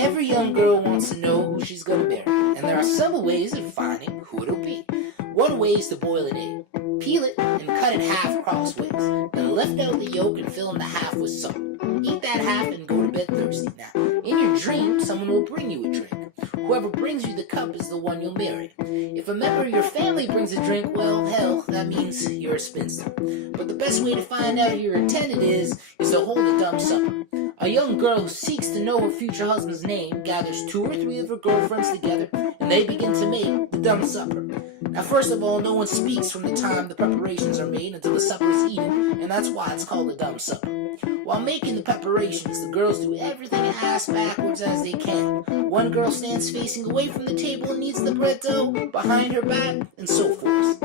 Every young girl wants to know who she's gonna marry, and there are several ways of finding who it'll be. One way is to boil an egg. Peel it and cut it half crossways. Then lift out the yolk and fill in the half with salt. Eat that half and go to bed thirsty. Now, in your dream, someone will bring you a drink. Whoever brings you the cup is the one you'll marry. If a member of your family brings a drink, well, hell, that means you're a spinster. But the best way to find out who your intended is to hold a dumb supper. A young girl who seeks to know her future husband's name gathers 2 or 3 of her girlfriends together, and they begin to make the dumb supper. Now, first of all, no one speaks from the time the preparations are made until the supper is eaten, and that's why it's called a dumb supper. While making the preparations, the girls do everything ass backwards as they can. One girl stands facing away from the table and kneads the bread dough behind her back, and so forth.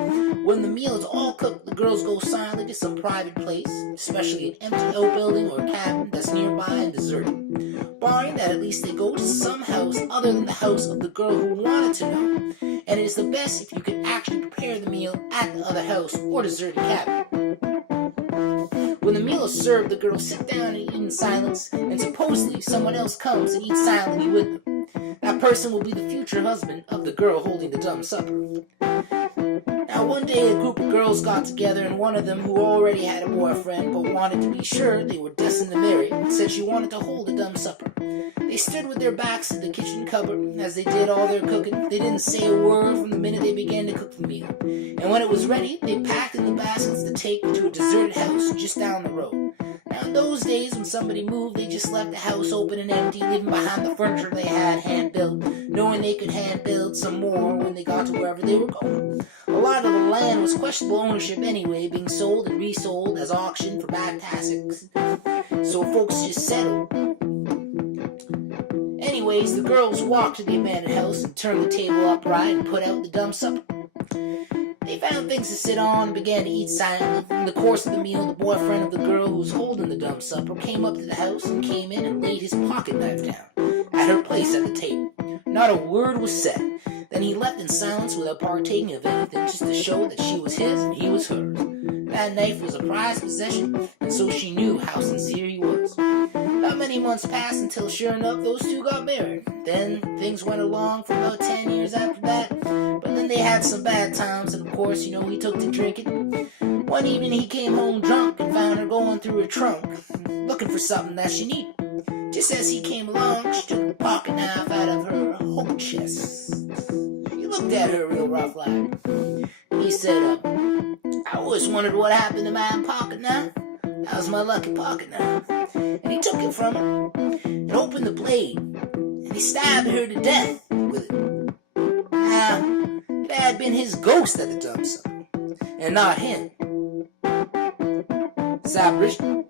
When the meal is all cooked, the girls go silently to some private place, especially an empty outbuilding or a cabin that's nearby and deserted. Barring that, at least they go to some house other than the house of the girl who wanted to know. And it is the best if you can actually prepare the meal at the other house or deserted cabin. When the meal is served, the girls sit down and eat in silence, and supposedly someone else comes and eats silently with them. That person will be the future husband of the girl holding the dumb supper. Now, one day a group of girls got together, and one of them, who already had a boyfriend but wanted to be sure they were destined to marry, said she wanted to hold a dumb supper. They stood with their backs to the kitchen cupboard as they did all their cooking. They didn't say a word from the minute they began to cook the meal. And when it was ready, they packed in the baskets to take to a deserted house just down the road. Now, in those days, when somebody moved, they just left the house open and empty, leaving behind the furniture they had hand-built, knowing they could hand-build some more when they got to wherever they were going. A lot of the land was questionable ownership anyway, being sold and resold as auction for back taxes. So folks just settled. Anyways, the girls walked to the abandoned house and turned the table upright and put out the dumb supper. They found things to sit on and began to eat silently. In the course of the meal, the boyfriend of the girl who was holding the dumb supper came up to the house and came in and laid his pocket knife down at her place at the table. Not a word was said. Then he left in silence without partaking of anything, just to show that she was his and he was hers. That knife was a prized possession, and so she knew how sincere he was. Not many months passed until, sure enough, those two got married. Then things went along for about 10 years after that, but then they had some bad times, and of course, he took to drinking. One evening he came home drunk and found her going through her trunk, looking for something that she needed. Just as he came along, she took the pocket knife out of her whole chest. He looked at her real rough like. He said, I always wondered what happened to my pocket knife. That was my lucky pocket knife. And he took it from her and opened the blade, and he stabbed her to death with it. Now, it had been his ghost at the dump site, and not him. Sabridge.